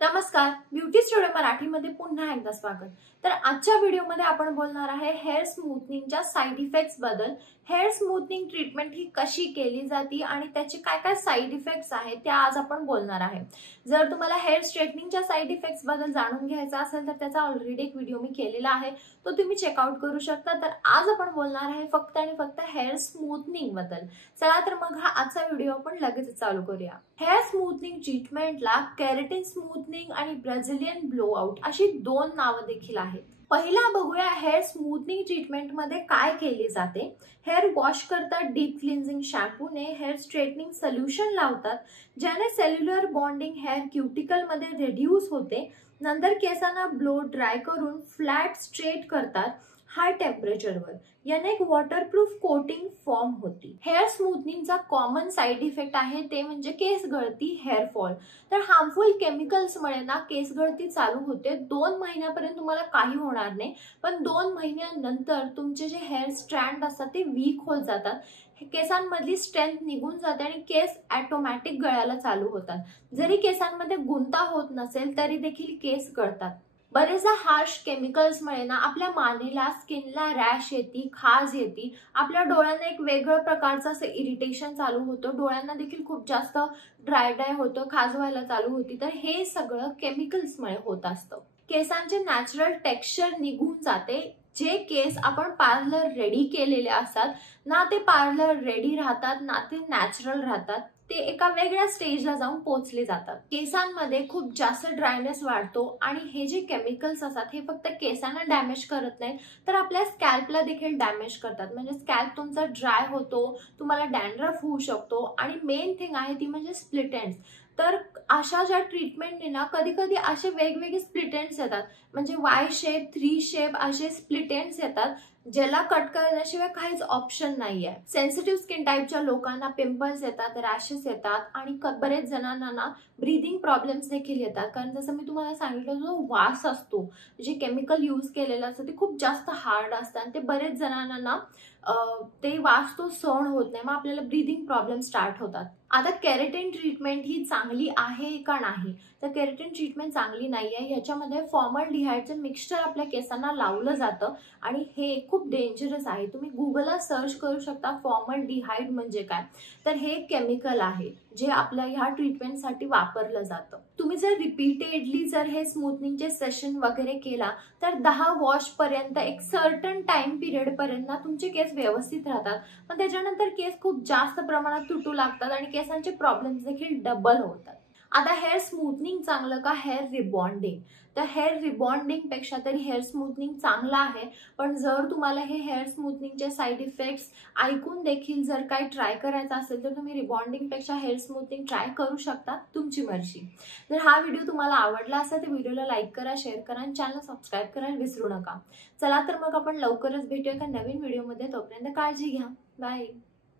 नमस्कार, beauty studio मराठीमध्ये पुन्हा एकदा स्वागत। तर आजच्या व्हिडिओमध्ये आपण बोलणार आहे हेअर स्मूथनिंगच्या साइड इफेक्ट्स बद्दल। हेअर स्मूथनिंग ट्रीटमेंट ही कशी केली जाते आणि त्याचे काय काय साइड इफेक्ट्स आहेत ते आज आपण बोलणार आहे। जर तुम्हाला हेअर स्ट्रेटनिंगच्या साइड इफेक्ट्स बद्दल जाणून घ्यायचं असेल तर त्याचा ऑलरेडी एक व्हिडिओ मी केलेला आहे, तो तुम्ही चेकआउट करू शकता। तर आज आपण बोलणार आहे फक्त आणि फक्त हेअर स्मूथनिंग बद्दल। चला तर मग हा आजचा व्हिडिओ आपण लगेच चालू करूया। हेअर स्मूथनिंग ट्रीटमेंटला केराटिन स्मूथनिंग आणि ब्राझिलियन ब्लोआउट अशी दोन नावे देखील आहेत। पहिला बघूया हेअर स्मूथनिंग ट्रीटमेंट मध्ये काय केले जाते। हेअर वॉश करतात डीप क्लिन्झिंग शॅम्पूने, हेअर स्ट्रेटनिंग सोल्युशन लावतात ज्याने सेल्युलर बॉन्डिंग हेअर क्युटिकल मध्ये रिड्यूस होते। नंतर केसांना ब्लो ड्राय करून फ्लॅट स्ट्रेट करतात हाय टेम्परेचरवर, याने एक वॉटरप्रूफ कोटिंग फॉर्म होती। हेअर स्मूथनिंगचा कॉमन साइड इफेक्ट आहे ते म्हणजे केस गळती, हेअर फॉल। तर हार्मफुल केमिकल्समुळे ना केस गळती चालू होते। 2 महिन्यापर्यंत तुम्हाला काही होणार नाही, पण 2 महिन्यानंतर तुमचे जे हेअर स्ट्रँड असतात ते वीक होत जातात, केसांमधली स्ट्रेंथ निघून जाते आणि केस ऑटोमॅटिक गळायला चालू होतात। जरी केसांमध्ये गुंता होत नसेल तरी देखील केस गळतात। बरेचदा हार्श केमिकल्समुळे ना आपल्या मानेला, स्किनला रॅश येते, खाज येते, आपल्या डोळ्यांना एक वेगळं प्रकारचं असं इरिटेशन चालू होतं, डोळ्यांना देखील खूप जास्त ड्राय होतं, खाज व्हायला चालू होती। तर हे सगळं केमिकल्समुळे होत असतं। केसांचे नॅचरल टेक्स्चर निघून जाते। जे केस आपण पार्लर रेडी केलेले असतात ना ते पार्लर रेडी राहतात ना ते नॅचरल राहतात, ते एका वेगळ्या स्टेजला जाऊन पोहोचले जातात। केसांमध्ये खूप जास्त ड्रायनेस वाढतो आणि हे जे केमिकल्स असतात हे फक्त केसांना डॅमेज करत नाहीत तर आपल्या स्कॅल्पला देखील डॅमेज करतात। म्हणजे स्कॅल्प तुमचा ड्राय होतो, तुम्हाला डॅन्ड्रफ होऊ शकतो आणि मेन थिंग आहे ती म्हणजे स्प्लिट एंड्स। तर अशा ज्या ट्रीटमेंटने ना कधी कधी असे वेगवेगळे स्प्लिट एंड्स येतात, म्हणजे वाय शेप, 3 शेप असे स्प्लिट एंड्स येतात ज्याला कट करण्याशिवाय काहीच ऑप्शन नाहीये। सेन्सिटिव्ह स्किन टाइपच्या लोकांना पिंपल्स येतात, रॅशेस येतात आणि बरेच जणांना ना ब्रीदिंग प्रॉब्लेम्स देखील येतात, कारण जसं मी तुम्हाला सांगितलं जो वास असतो, जे केमिकल यूज केलेलं असतं ते खूप जास्त हार्ड असतं आणि ते बरेच जणांना ना ते वास तो सहन होत नाही, मग आपल्याला ब्रीदिंग प्रॉब्लेम स्टार्ट होतात। आता केराटिन ट्रीटमेंट ही चांगली आहे का नाही, तर केराटिन ट्रीटमेंट चांगली नाहीये। ह्याच्यामध्ये फॉर्मल्डिहाइडचं मिक्सचर आपल्या केसांना लावलं जातं आणि हे खूप डेंजरस आहे। तुम्ही गुगलला सर्च करू शकता फॉर्मल्डिहाइड म्हणजे काय, तर हे केमिकल आहे जे आपल्या ह्या ट्रीटमेंटसाठी वापरलं जातं। तुम्ही जर रिपीटेडली जर हे स्मूथनिंगचे सेशन वगैरे केला तर 10 वॉश पर्यंत एक सर्टन टाइम पिरियड पर्यंत तुमचे केस व्यवस्थित राहतात, पण त्याच्यानंतर केस खूप जास्त प्रमाणात तुटू लागतात आणि केसांचे प्रॉब्लेम्स देखील डबल होतात। आता हेअर स्मूथनिंग चांगलं का हेअर रिबॉन्डिंग, तर हेअर रिबॉन्डिंग पेक्षा तरी हेअर स्मूथनिंग चांगलं आहे। पण जर तुम्हाला हे हेअर स्मूथनिंगचे साइड इफेक्ट्स ऐकून देखील जर काही ट्राय करायचं असेल तर तुम्ही रिबॉन्डिंग पेक्षा हेअर स्मूथनिंग ट्राय करू शकता, तुमची मर्जी। जर हा व्हिडिओ तुम्हाला आवडला असेल तर व्हिडिओला लाईक करा, शेअर करा आणि चॅनल सबस्क्राईब करायला विसरू नका। चला तर मग आपण लवकरच भेटूया एका नवीन व्हिडिओमध्ये, तोपर्यंत काळजी घ्या, बाय।